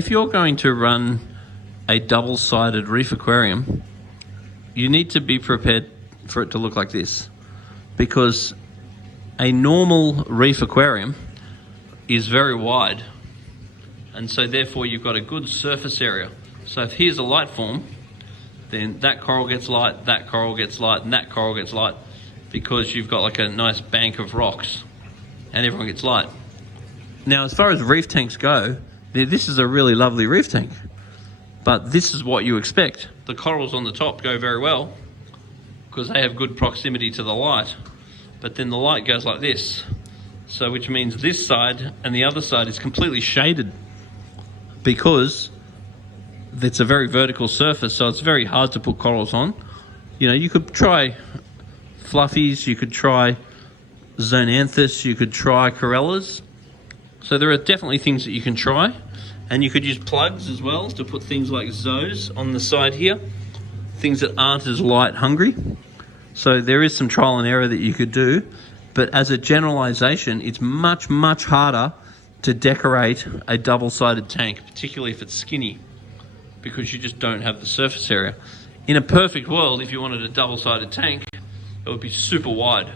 If you're going to run a double-sided reef aquarium, you need to be prepared for it to look like this, because a normal reef aquarium is very wide, and so therefore you've got a good surface area. So if here's a light form, then that coral gets light, that coral gets light, and that coral gets light, because you've got like a nice bank of rocks and everyone gets light. Now, as far as reef tanks go, this is a really lovely reef tank, but this is what you expect. The corals on the top go very well because they have good proximity to the light, but then the light goes like this, so which means this side and the other side is completely shaded because it's a very vertical surface, so it's very hard to put corals on. You know, you could try fluffies, you could try zonanthus, you could try corellas. So there are definitely things that you can try, and you could use plugs as well to put things like zoes on the side here, things that aren't as light hungry. So there is some trial and error that you could do, but as a generalization, it's much, much harder to decorate a double-sided tank, particularly if it's skinny, because you just don't have the surface area. In a perfect world, if you wanted a double-sided tank, it would be super wide,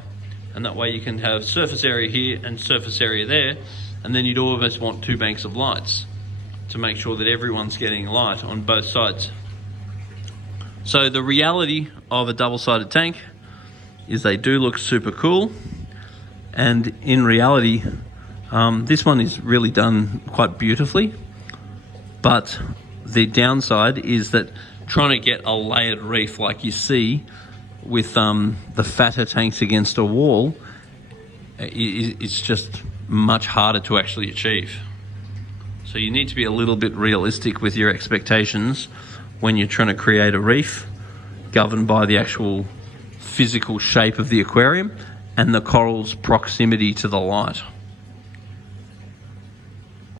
and that way you can have surface area here and surface area there, and then you'd almost want two banks of lights to make sure that everyone's getting light on both sides. So the reality of a double-sided tank is they do look super cool, and in reality, this one is really done quite beautifully, but the downside is that trying to get a layered reef like you see with the fatter tanks against a wall, it's just much harder to actually achieve. So you need to be a little bit realistic with your expectations when you're trying to create a reef, governed by the actual physical shape of the aquarium and the coral's proximity to the light.